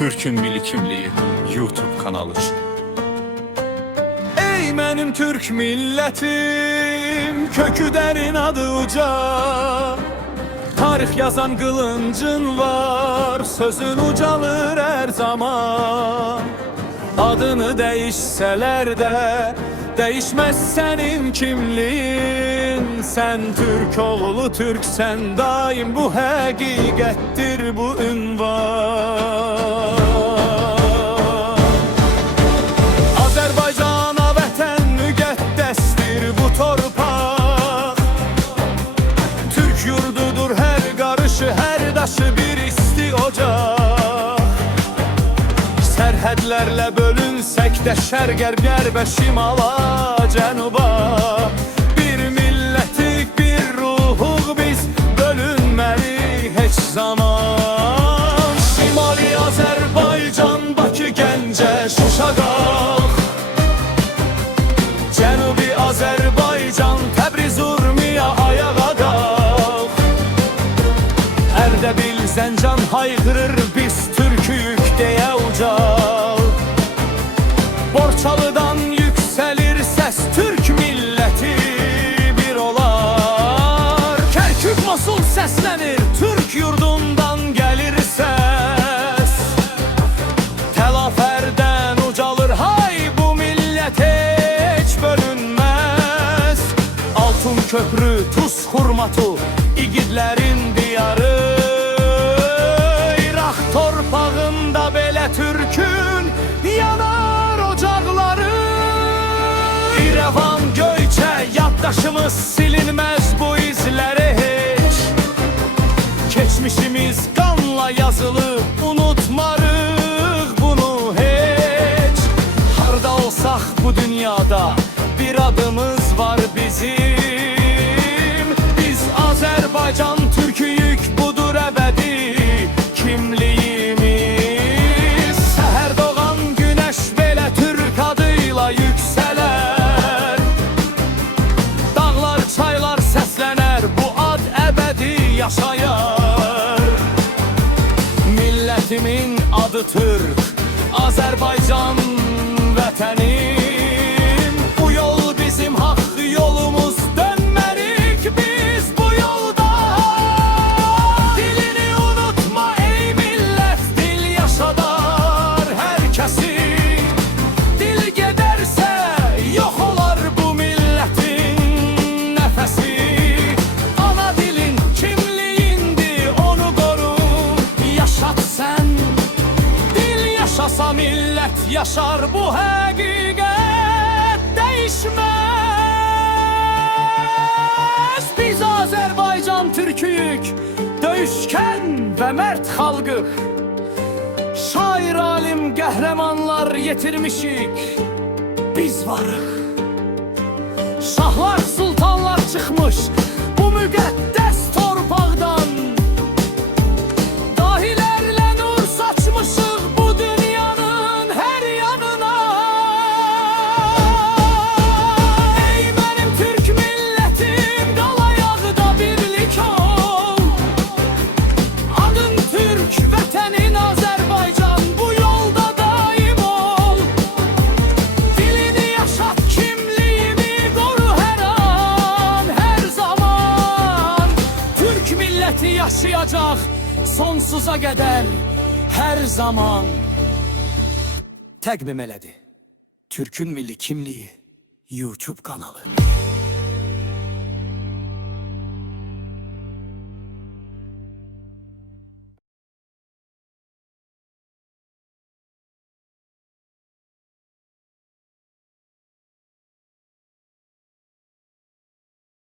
Türk'ün milli kimliği YouTube kanalı. Ey benim Türk milletim, kökü derin adı uca. Tarih yazan kılıncın var, sözün ucalır her zaman. Adını değişseler de değişmez senin kimliğin. Sen Türk oğlu Türksen daim, bu hakikattir bu ünvan. Azerbaycan'a vətən müqəddəsdir bu torpaq. Türk yurdudur her qarışı, her daşı bir isti ocaq. Sərhədlərlə bölünsək də şərq, qərbə, şimala, cənuba. Bir millətik, bir ruhuq biz, bölünmərik heç zaman. Şimali Azərbaycan, Bakı, Gəncə, Şuşa qalx. Cənubi Azərbaycan, Təbriz, Urmiya, ayağa qalx. Ərdəbil, Zəncan hayqırır, biz Türküyük deyə ucal. Borçalıdan yüksəlir səs, Türk milləti bir olar. Kərkük, Mosul səslənir, Türk yurdundan gəlir səs. Təlafərdən ucalır, hay bu millət heç bölünməz. Altın köprü, Tuz, Xurmatu, igidlərin diyarı. İraq torpağında belə Türkün yanar ocaqları. İrəvan, Göyçə, yaddaşımız silinməz bu izləri heç. Keçmişimiz qanla yazılıb, unutmarıq bunu heç. Harda olsaq bu dünyada bir adımız var bizim. Biz Azərbaycan Türküyük, budur əbədi kimliyimiz. Səhər doğan günəş belə Türk adıyla yüksələr. Dağlar, çaylar səslənər, bu ad əbədi yaşayar. Millətimin adı Türk, Azərbaycan vətənim. Bu yol bizim haqq yolumuz, dönmərik biz bu yolda. Dilini unutma ey millət, dil yaşadar hər kəsi. Dil gedərsə yox olar bu millətin nəfəsi. Ana dilin kimliyindir, onu qoru, yaşat sən. Dil yaşasa millət yaşar, bu həqiqət dəyişməz. Biz Azərbaycan Türküyük, döyüşkən və mərd xalqıq. Şair, alim, qəhrəmanlar yetirmişik, biz varıq. Şahlar, sultanlar çıxmış bu müqəddəs torpaqdan. Dahilərlə nur saçmışıq bu dünyanın hər yanına. Ey mənim Türk millətim, qal ayaqda birlik ol. Adın Türk, vətənin Azərbaycan, bu yolda daim ol. Dilini yaşat, kimliyini qoru hər an, hər zaman. Türk milləti yaşayacaq sonsuza qədər, hər zaman. Təqdim elədi Türk'ün milli kimliği YouTube kanalı.